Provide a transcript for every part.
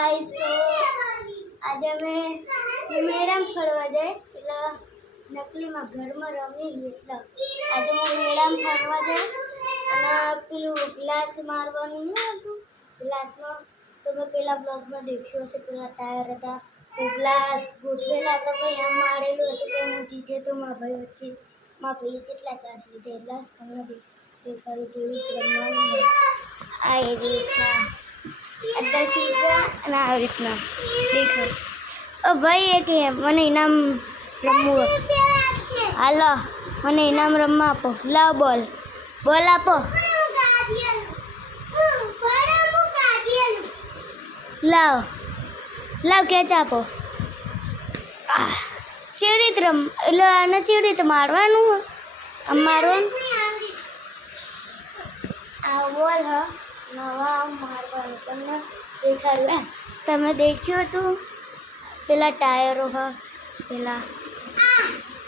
guys તો આજે અમે મેળામાં ફરવા જાય એટલે નકલીમાં ઘરમાં રમી એટલે આજે હું મેળામાં ફરવા જાય અને પેલું ગ્લાસ મારવાનું નહીં હતું ગ્લાસમાં તો મેં પેલા બ્લોગમાં દેખ્યો છે પેલા ટાયર હતા તો ગ્લાસ ગોઠવેલા હતા પણ આમ મારેલું હતું પણ હું જીત્યો તો મારા ભાઈ વચ્ચે મારા ભાઈએ જેટલા ચાન્સ લીધે એટલા તમને દેખાડું જેવી રમવાનું આ એવી રીતના અત્યારે શીખવા અને આવી રીતના દેખાય ભાઈ એ કે મને ઇનામ રમવું હાલો મને ઇનામ રમવા આપો લાવ બોલ આપો લાવ કેચ આપો ચેવી રીતે રમ એટલે આને ચેવી રીતે મારવાનું મારવાનું આ બોલ હ નવા મારવાનું તમને દેખાડ્યું તમે દેખ્યું હતું પેલા ટાયરો હ પેલા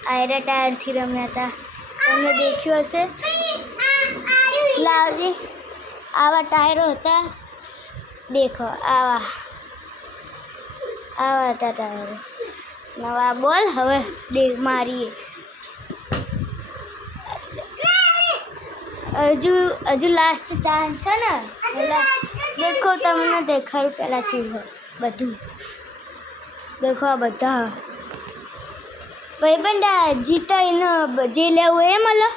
આયરા ટાયરથી રમ્યા હતા તમે દેખ્યું હશે લાવજી આવા ટાયરો હતા દેખો આવા હતા ટાયરો નવા બોલ હવે મારીએ હજુ લાસ્ટ ચાન્સ છે ને પેલા દેખો તમને દેખાડું પેલા ચીજ બધું દેખો આ બધા ભાઈબંધા જીતો એને જે લેવું એ મળે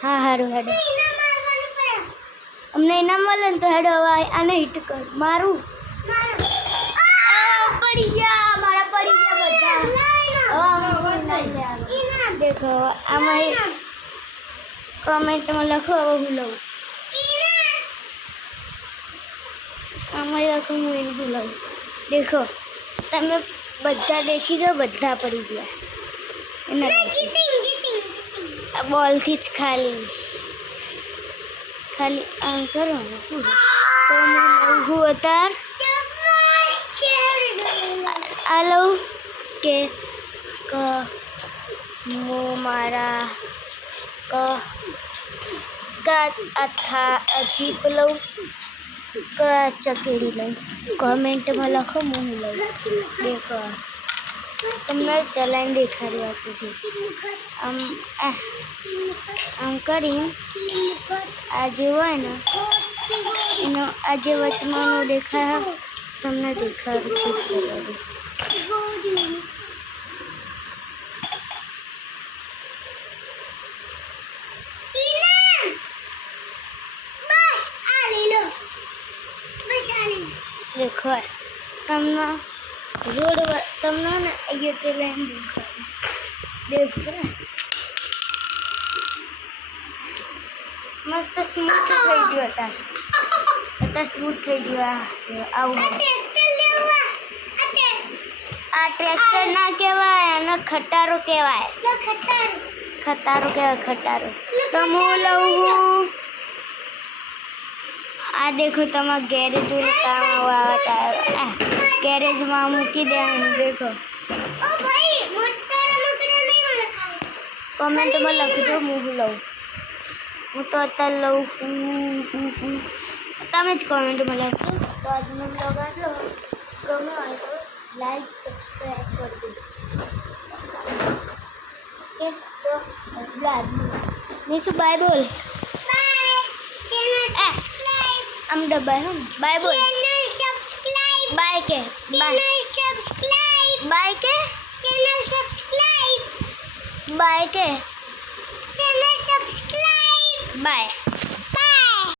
હા સારું હેડો અમને ઇનામ મળે ને તો હેડો હવે આને હિટ કર મારું પડી ગયા મારા પડી ગયા બધા દેખો આમાં કમેન્ટમાં લખો હવે હું લઉં આમાં લખો હું એને લઉં દેખો તમે બધા દેખી જાઓ બધા પડી ગયા એના બોલથી જ ખાલી આમ કરવાનું તો હું અતાર આ લઉં કે હું મારા જીપ લઉં ચકેડી લઉં કોમેન્ટમાં લખો હું લઉં દેખો તમને ચલાવીને દેખાડવા છે આમ કરીને આ જે હોય ને એનો આ જે વચમાંનો દેખાય તમને દેખાડું છું દેખો તમને તમને ને અહીંયા ચલાવીને દેખજો મસ્ત સ્મૂથ થઈ ગયો હતા સ્મૂથ થઈ ગયું આવું આ ટ્રેક્ટર ના કહેવાય અને ખટારો કહેવાય ખટારો તો હું લઉં આ દેખો તમારા ગેરેજ કામ આવતા ગેરેજમાં મૂકી દેવાનું દેખો કોમેન્ટમાં લખજો હું લઉં હું તો અત્યારે લઉં તમે જ કોમેન્ટમાં લખજો તો આજનો બ્લોગ આટલો ગમે હોય તો લાઈક સબસ્ક્રાઈબ કરજો ઓકે તો નીશુ બાય બોલ આમ ડબ્બા હો બાય બોલ બાય કે બાય કે બાય